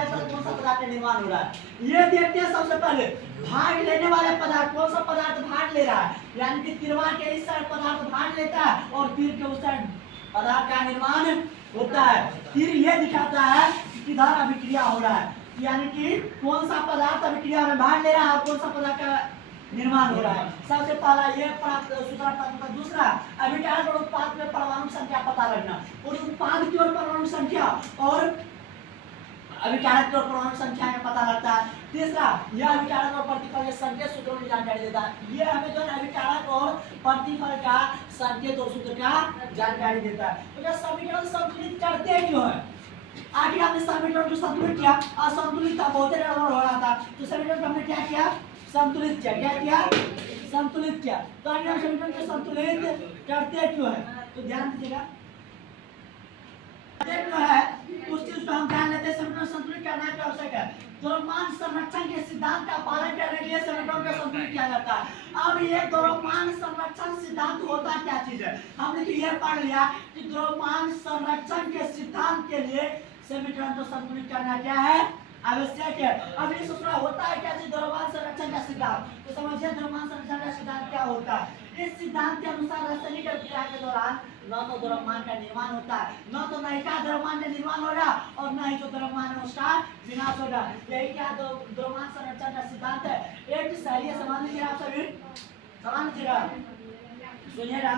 है तो कौन सा पदार्थ का निर्माण हो रहा है, ये देखते हैं सबसे पहले। भाग लेने वाले पदार्थ, कौन सा पदार्थ भाग ले रहा है, यानी कि तिरवा के इस साइड पदार्थ भाग लेता है और तीर के उस साइड पदार्थ का निर्माण होता है। तीर ये दिखाता है कि किधर अभिक्रिया हो रहा है, यानी कि कौन सा पदार्थ अभिक्रिया में भाग ले रहा है और कौन सा पदार्थ का निर्माण हो रहा है। सबसे पहला ये सूत्र प्राप्त। दूसरा, अभिकारक और उत्पाद में परमाणु संख्या पता लगना, और उत्पाद की ओर परमाणु संख्या और अभिकारक की ओर परमाणु संख्या का पता लगता है। तीसरा, यह अभिकारक और प्रतिफल के संकेत सूत्रों की जानकारी देता है। ये हमें जो है अभिकारक और प्रतिफल का संकेत और सूत्र का जानकारी देता है। तो ये समीकरण संतुलित करते क्यों है, आखिर हमने समीकरण को संतुलित किया, असंतुलित था, बहुत गड़बड़ हो रहा था, तो समीकरण को हमने क्या किया, संतुलित किया। क्या किया, संतुलित किया। तो आगे हम समीकरण को संतुलित करते क्यों है, तो ध्यान दीजिएगा क्यों है उस चीज को हम ध्यान लेते हैं। समीकरण संतुलित करना की आवश्यक है। द्रव्यमान संरक्षण के सिद्धांत का पालन करने के लिए समीकरण को संतुलित किया जाता है। अब ये द्रव्यमान संरक्षण सिद्धांत होता क्या चीज है, हमने तो ये पढ़ लिया कि द्रव्यमान संरक्षण के सिद्धांत के लिए समीकरण को संतुलित करना क्या है, आवश्यक है। अब ये सूत्र होता है क्या चीज, द्रव्यमान संरक्षण का सिद्धांत। तो समझिए द्रव्यमान संरक्षण का सिद्धांत क्या होता है। इस सिद्धांत के अनुसार रासायनिक क्रिया के दौरान न तो द्रव्यमान का निर्माण होता है, न तो नयिका द्रव्यमान का निर्माण होगा, और न ही जो द्रव्यमान है उसका विनाश होगा। यही क्या द्रव्यमान संरक्षण का सिद्धांत है। एक शैली समझ लीजिए, आप सभी समझ लीजिएगा, सुनिएगा।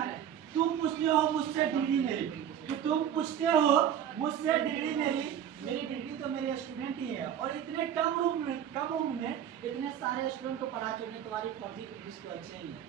तुम पूछते हो मुझसे डिग्री मेरी, तो तुम पूछते हो मुझसे डिग्री मेरी डिग्री तो मेरे स्टूडेंट ही है, और इतने कम उम्र में इतने सारे स्टूडेंट को पढ़ा चुके, तुम्हारी फर्जी डिग्री तो अच्छे ही है।